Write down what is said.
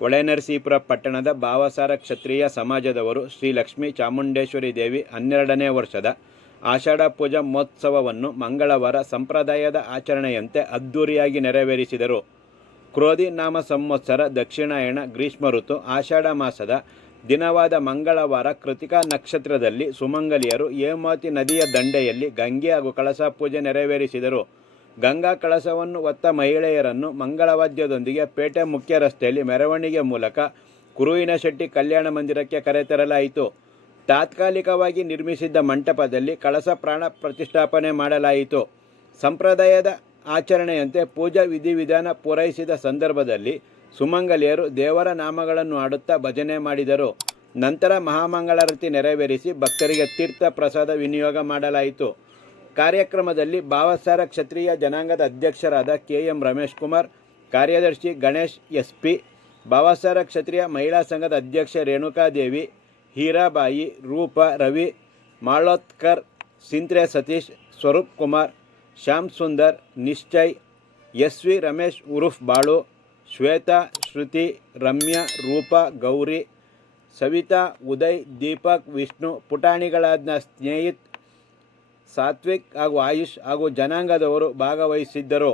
ಹೊಳೆನರಸೀಪುರ ಪಟ್ಟಣದ ಭಾವಸಾರ ಕ್ಷತ್ರಿಯ ಸಮಾಜದವರು ಶ್ರೀ ಲಕ್ಷ್ಮೀ ಚಾಮುಂಡೇಶ್ವರಿ ದೇವಿ 12ನೇ ವರ್ಷದ ಆಷಾಢ ಪೂಜಾ ಮಹೋತ್ಸವವನ್ನು ಮಂಗಳವಾರ ಸಂಪ್ರದಾಯದ ಆಚರಣೆಯಂತೆ ಅದ್ದೂರಿಯಾಗಿ ನೆರವೇರಿಸಿದರು. ಕ್ರೋಧಿ ನಾಮ ಸಂವತ್ಸರ ದಕ್ಷಿಣಾಯಣ ಗ್ರೀಷ್ಮ ಋತು ಆಷಾಢ ಮಾಸದ ದಿನವಾದ ಮಂಗಳವಾರ ಕೃತಿಕಾ ನಕ್ಷತ್ರದಲ್ಲಿ ಸುಮಂಗಲಿಯರು ಹೇಮಾವತಿ ನದಿಯ ದಂಡೆಯಲ್ಲಿ ಗಂಗೆ ಹಾಗೂ ಕಳಸ ಪೂಜೆ ನೆರವೇರಿಸಿದರು. ಗಂಗಾ ಕಳಸವನ್ನು ಹೊತ್ತ ಮಹಿಳೆಯರನ್ನು ಮಂಗಳವಾದ್ಯದೊಂದಿಗೆ ಪೇಟೆ ಮುಖ್ಯ ರಸ್ತೆಯಲ್ಲಿ ಮೆರವಣಿಗೆ ಮೂಲಕ ಕುರುವಿನಶೆಟ್ಟಿ ಕಲ್ಯಾಣ ಮಂದಿರಕ್ಕೆ ಕರೆತರಲಾಯಿತು. ತಾತ್ಕಾಲಿಕವಾಗಿ ನಿರ್ಮಿಸಿದ್ದ ಮಂಟಪದಲ್ಲಿ ಕಳಸ ಪ್ರಾಣ ಪ್ರತಿಷ್ಠಾಪನೆ ಮಾಡಲಾಯಿತು. ಸಂಪ್ರದಾಯದ ಆಚರಣೆಯಂತೆ ಪೂಜಾ ವಿಧಿವಿಧಾನ ಪೂರೈಸಿದ ಸಂದರ್ಭದಲ್ಲಿ ಸುಮಂಗಲಿಯರು ದೇವರ ನಾಮಗಳನ್ನು ಹಾಡುತ್ತಾ ಭಜನೆ ಮಾಡಿದರು. ನಂತರ ಮಹಾಮಂಗಳಾರತಿ ನೆರವೇರಿಸಿ ಭಕ್ತರಿಗೆ ತೀರ್ಥ ಪ್ರಸಾದ ವಿನಿಯೋಗ ಮಾಡಲಾಯಿತು. ಕಾರ್ಯಕ್ರಮದಲ್ಲಿ ಭಾವಸಾರ ಕ್ಷತ್ರಿಯ ಜನಾಂಗದ ಅಧ್ಯಕ್ಷರಾದ ಕೆ.ಎಂ. ರಮೇಶ್ ಕುಮಾರ್, ಕಾರ್ಯದರ್ಶಿ ಗಣೇಶ್ ಎಸ್.ಪಿ., ಭಾವಸಾರ ಕ್ಷತ್ರಿಯ ಮಹಿಳಾ ಸಂಘದ ಅಧ್ಯಕ್ಷೆ ರೇಣುಕಾದೇವಿ, ಹೀರಾಬಾಯಿ, ರೂಪಾ, ರವಿ, ಮಾಳೋತ್ಕರ್, ಸಿಂತ್ರೆ ಸತೀಶ್, ಸ್ವರೂಪ್ ಕುಮಾರ್, ಶ್ಯಾಮ್ ಸುಂದರ್, ನಿಶ್ಚಯ್, ಎಸ್.ವಿ. ರಮೇಶ್ ಉರುಫ್ ಬಾಳು, ಶ್ವೇತಾ, ಶ್ರುತಿ, ರಮ್ಯಾ, ರೂಪಾ, ಗೌರಿ, ಸವಿತಾ, ಉದಯ್, ದೀಪಕ್, ವಿಷ್ಣು, ಪುಟಾಣಿಗಳಾದ ಸ್ನೇಹಿತ್, ಸಾತ್ವಿಕ್ ಹಾಗೂ ಆಯುಷ್ ಹಾಗೂ ಜನಾಂಗದವರು ಭಾಗವಹಿಸಿದ್ದರು.